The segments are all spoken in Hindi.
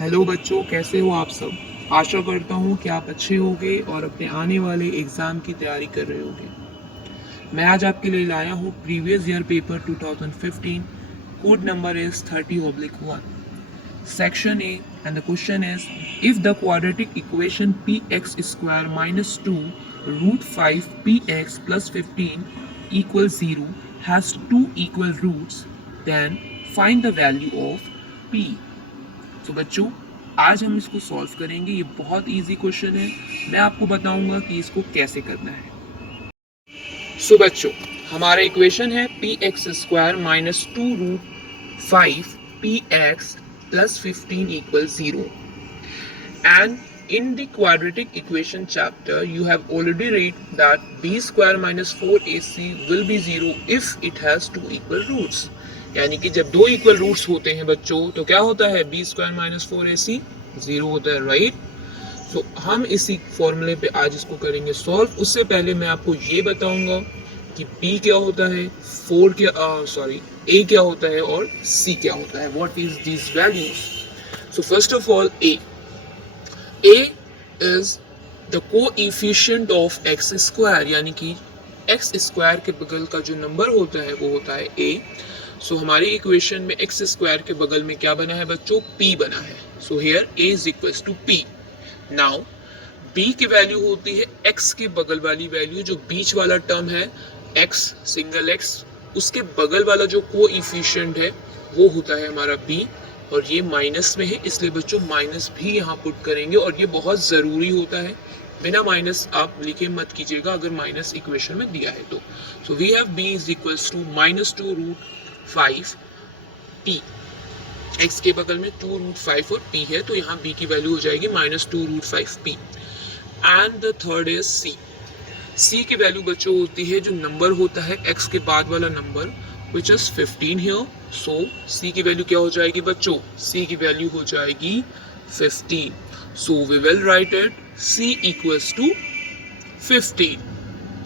हेलो बच्चों, कैसे हो आप सब। आशा करता हूँ कि आप अच्छे होंगे और अपने आने वाले एग्ज़ाम की तैयारी कर रहे होंगे। मैं आज आपके लिए लाया हूँ previous year paper 2015। Code number is 30/1। Section A and the question is, if the quadratic equation P X square minus two root five P X plus 15 equals 0 has two equal roots, then find the value of p। तो बच्चों, आज हम इसको सॉल्व करेंगे। ये बहुत इजी क्वेश्चन है। मैं आपको बताऊंगा कि इसको कैसे करना है। बच्चों, हमारा इक्वेशन है P X square minus two root five P X plus 15 equal 0। And in the quadratic equation chapter, you have already read that b square minus 4ac will be 0 if it has two equal roots। यानी कि जब दो इक्वल रूट्स होते हैं बच्चों तो क्या होता है, बी स्क्वायर माइनस 4ac 0 होता है, राइट। तो हम इसी फॉर्मूले पे आज इसको करेंगे सॉल्व। उससे पहले मैं आपको ये बताऊंगा कि b क्या होता है, a क्या होता है और c क्या होता है, what is this values. So first of all a is the coefficient of x square, यानी कि x स्क्वायर के बगल का जो नंबर होता है वो होता है a। सो हमारी इक्वेशन में x स्क्वायर के बगल में क्या बना है बच्चों, p बना है। So here a is equals to p। Now b की वैल्यू होती है x के बगल वाली वैल्यू, जो बीच वाला टर्म है x सिंगल x, उसके बगल वाला जो कोएफिशिएंट है वो होता है हमारा b। और ये माइनस में है, इसलिए बच्चों माइनस भी यहाँ पुट करेंगे और ये बहुत ज़रूरी होता है। बिना माइनस आप लिखे मत कीजिएगा अगर माइनस इक्वेशन में दिया है तो। So we have b is equals to minus two root five p। x के बगल में 2 रूट 5 और p है, तो यहाँ b की वैल्यू हो जाएगी minus two root 5 p। And the third is c। c की वैल्यू बच्चों होती है जो नंबर होता है x के बाद वाला number, which is 15 here। so c की वैल्यू क्या हो जाएगी बच्चों, c की वैल्यू हो जाएगी 15। so we will write it c equals to 15,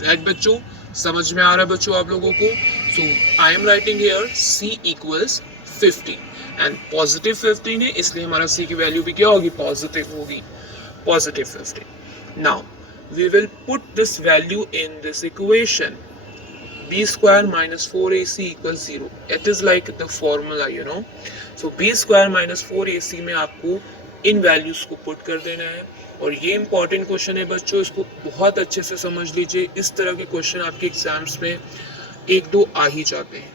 right बच्चों। समझ में आ रहा है बच्चों आप लोगों को। so I am writing here c equals 15 and positive 15 है, इसलिए हमारा c की वैल्यू भी क्या होगी, पॉजिटिव होगी, positive 15। now we will put this value in this equation, b square minus 4ac equals 0। It is like the formula, you know। So b square minus 4ac में आपको इन वैल्यूज को पुट कर देना है। और ये इंपॉर्टेंट क्वेश्चन है बच्चों, इसको बहुत अच्छे से समझ लीजिए। इस तरह के क्वेश्चन आपके एग्जाम्स में एक दो आ ही जाते हैं,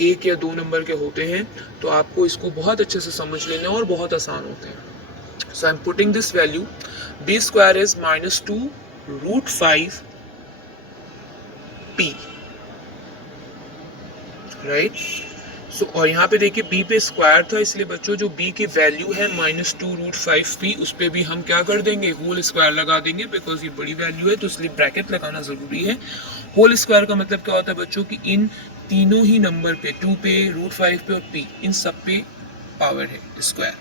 1 या 2 नंबर के होते हैं, तो आपको इसको बहुत अच्छे से समझ लेना और बहुत आसान होते हैं। So I am putting this value, b square is minus two root 5 p, right. So और यहाँ पे देखिए b पे स्क्वायर था, इसलिए बच्चों जो b की वैल्यू है माइनस टू रूट 5p, उस पर भी हम क्या कर देंगे, होल स्क्वायर लगा देंगे, बिकॉज ये बड़ी वैल्यू है तो इसलिए ब्रैकेट लगाना जरूरी है। होल स्क्वायर का मतलब क्या होता है बच्चों की इन तीनों ही नंबर पे, 2 पे, रूट 5 पे और p, इन सब पे पावर है square.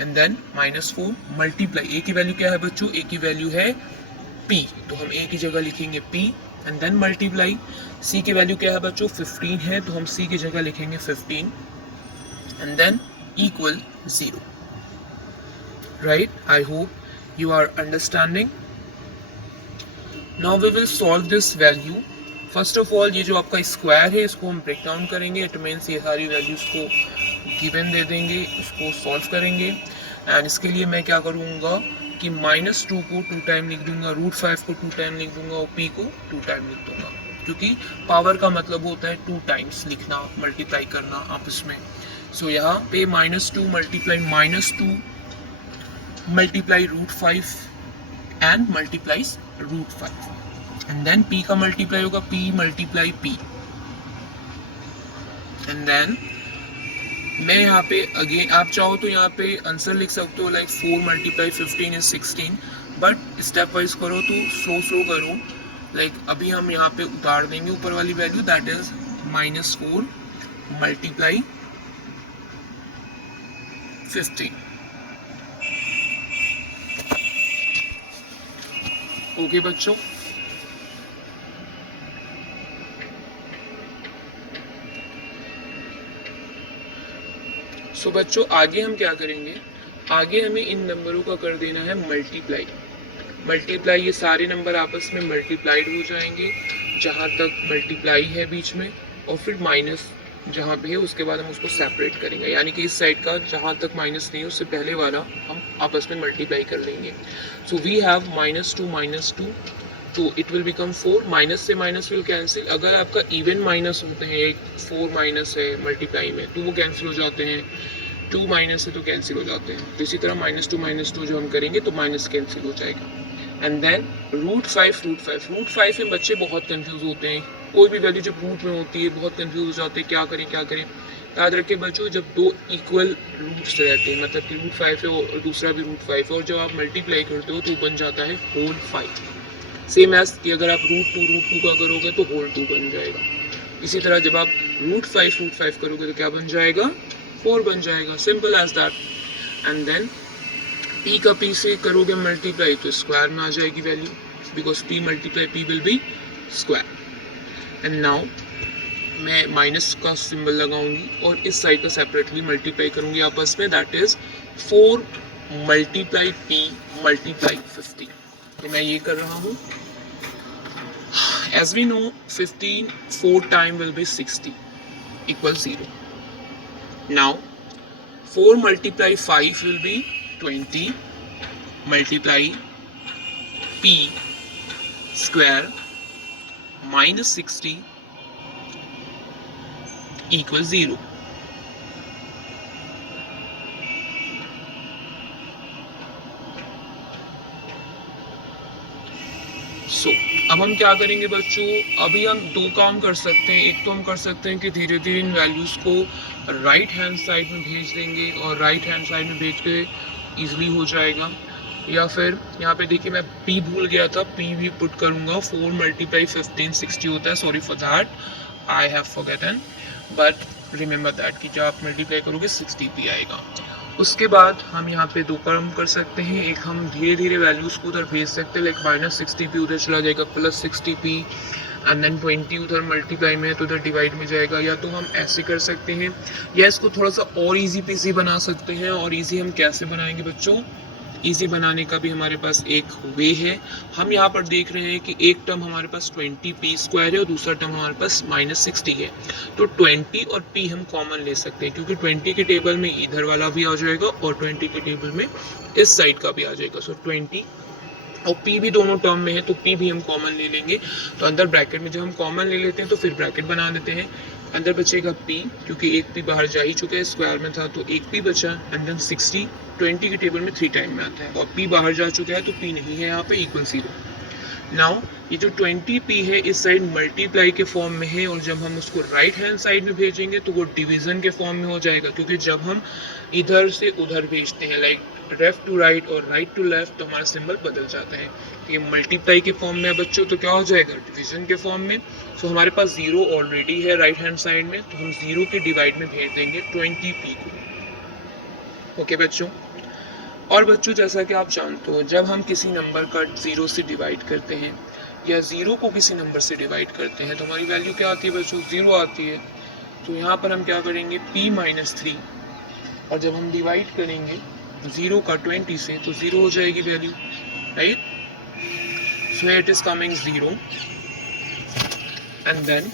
And then minus 4 multiply, a की वैल्यू क्या है बच्चों, a की वैल्यू है p, तो हम a की जगह लिखेंगे p and then multiply. c की वैल्यू क्या है बच्चों, 15 है, तो हम c की जगह लिखेंगे 15 and then equal 0, right. I hope you are understanding. Now we will solve this value. First of all ये जो आपका स्क्वायर है इसको हम ब्रेक डाउन करेंगे, इट मीन्स ये सारी वैल्यूज को गिवन दे देंगे, उसको सॉल्व करेंगे। एंड इसके लिए मैं क्या करूँगा कि माइनस टू को 2 टाइम लिख दूंगा, रूट 5 को 2 टाइम लिख दूंगा और p को 2 टाइम लिख दूंगा, क्योंकि पावर का मतलब होता है 2 टाइम्स लिखना, मल्टीप्लाई करना आपस में। सो यहाँ पे minus two multiply root 5 and multiplies root 5 and then p का मल्टीप्लाई होगा p multiply p and then मैं यहाँ पे अगेन, आप चाहो तो यहाँ पे आंसर लिख सकते हो like 4 multiply 15 is 16, but step wise करो तो स्लो करो। लाइक अभी हम यहाँ पे उतार देंगे ऊपर वाली value, that is minus 4 multiply 15। Okay बच्चों, सो बच्चों आगे हम क्या करेंगे, आगे हमें इन नंबरों का कर देना है मल्टीप्लाई। मल्टीप्लाई, ये सारे नंबर आपस में मल्टीप्लाइड हो जाएंगे जहाँ तक मल्टीप्लाई है बीच में, और फिर माइनस जहाँ पे है उसके बाद हम उसको सेपरेट करेंगे, यानी कि इस साइड का जहाँ तक माइनस नहीं है उससे पहले वाला हम आपस में मल्टीप्लाई कर लेंगे। सो वी हैव -2 तो इट विल बिकम 4, माइनस से माइनस विल कैंसिल। अगर आपका इवन माइनस होते हैं, एक 4 माइनस है मल्टीप्लाई में तो वो कैंसिल हो जाते हैं, 2 माइनस है तो कैंसिल हो जाते हैं। तो इसी तरह -2 जो हम करेंगे तो माइनस कैंसिल हो जाएगा। एंड देन रूट फाइव में बच्चे बहुत कंफ्यूज होते हैं, कोई भी वैल्यू जब रूट में होती है बहुत कंफ्यूज हो जाते हैं, क्या करें। याद रखें बच्चों, जब दो इक्वल रूट्स रहते हैं, मतलब कि रूट 5 है और दूसरा भी रूट 5 है, और जब आप मल्टीप्लाई करते हो तो बन जाता है होल 5। सेम एज कि अगर आप रूट टू का करोगे तो होल 2 बन जाएगा। इसी तरह जब आप रूट 5 करोगे तो क्या बन जाएगा, 4 बन जाएगा। Simple as that. And then p का p से करोगे मल्टीप्लाई तो स्क्वायर में आ जाएगी value, because p multiply p will be square. And now मैं माइनस का सिंबल लगाऊंगी और इस साइड का सेपरेटली मल्टीप्लाई करूंगी आपस में, that is 4 multiply p multiply 50। तो मैं ये कर रहा हूँ। As we know, 15 4 time will be 60 equals 0. Now 4 multiply 5 will be 20 multiply p square minus 60 equals 0. So, अब हम क्या करेंगे बच्चों, अभी हम दो काम कर सकते हैं। एक तो हम कर सकते हैं कि धीरे धीरे इन वैल्यूज़ को राइट हैंड साइड में भेज देंगे और राइट हैंड साइड में भेज के ईजिली हो जाएगा, या फिर यहाँ पे देखिए मैं p भूल गया था, p भी पुट करूँगा। 4 मल्टीप्लाई 15 60 होता है, sorry for that, I have forgotten, but remember that कि जब आप मल्टीप्लाई करोगे 60p आएगा। उसके बाद हम यहाँ पे दो काम कर सकते हैं। एक हम धीरे धीरे वैल्यूज़ को उधर भेज सकते हैं, लाइक -60p उधर चला जाएगा, +60p, एंड देन 20 उधर मल्टीप्लाई में है तो उधर डिवाइड में जाएगा। या तो हम ऐसे कर सकते हैं, या इसको थोड़ा सा और इजी पीसी बना सकते हैं। और इजी हम कैसे बनाएंगे बच्चों, इजी बनाने का भी हमारे पास एक वे है। हम यहाँ पर देख रहे हैं कि एक टर्म हमारे पास 20p स्क्वायर है और दूसरा टर्म हमारे पास -60 है, तो 20 और p हम कॉमन ले सकते हैं, क्योंकि 20 के टेबल में इधर वाला भी आ जाएगा और 20 के टेबल में इस साइड का भी आ जाएगा। सो 20 और p भी दोनों टर्म में है तो p भी हम कॉमन ले लेंगे। तो अंदर ब्रैकेट में जब हम कॉमन ले लेते हैं तो फिर ब्रैकेट बना देते हैं। अंदर बचेगा p, क्योंकि एक p बाहर जा ही चुका है, स्क्वायर में था तो एक p बचा, एंड देन 60 20 के टेबल में 3 टाइम में आता है, और p बाहर जा चुका है तो p नहीं है यहाँ पे, इक्वल 0। नाउ ये जो 20p है इस साइड मल्टीप्लाई के फॉर्म में है, और जब हम उसको राइट हैंड साइड में भेजेंगे तो वो डिवीजन के फॉर्म में हो जाएगा, क्योंकि जब हम इधर से उधर भेजते हैं, लाइक लेफ्ट टू राइट और राइट टू लेफ्ट, तो हमारा सिंबल बदल जाता है। तो ये मल्टीप्लाई के फॉर्म में है बच्चों, तो क्या हो जाएगा, डिवीजन के फॉर्म में। सो हमारे पास 0 ऑलरेडी है राइट हैंड साइड में, तो हम 0 के डिवाइड में भेज देंगे 20p को। ओके बच्चों। और बच्चों जैसा कि आप जानते हो, जब हम किसी नंबर का 0 से डिवाइड करते हैं या 0 को किसी नंबर से डिवाइड करते हैं तो हमारी वैल्यू क्या आती है बच्चों, 0 आती है। तो यहाँ पर हम क्या करेंगे, p - 3, और जब हम डिवाइड करेंगे 0 का 20 से तो 0 हो जाएगी value, right. So it is coming 0, and then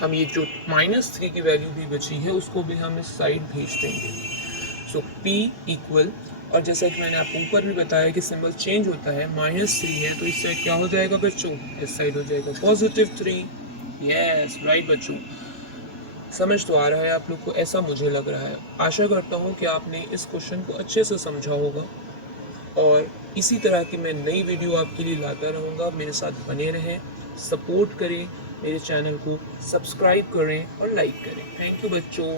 हम ये जो -3 की वैल्यू भी बची है उसको भी हम इस साइड भेज देंगे। सो p इक्वल, और जैसा कि मैंने आपको ऊपर भी बताया कि सिंबल चेंज होता है, -3 है तो इस साइड क्या हो जाएगा बच्चों, इस साइड हो जाएगा +3। यस राइट बच्चों, समझ तो आ रहा है आप लोग को, ऐसा मुझे लग रहा है। आशा करता हूँ कि आपने इस क्वेश्चन को अच्छे से समझा होगा, और इसी तरह की मैं नई वीडियो आपके लिए लाता रहूँगा। मेरे साथ बने रहें, सपोर्ट करें, मेरे चैनल को सब्सक्राइब करें और लाइक करें। थैंक यू बच्चों।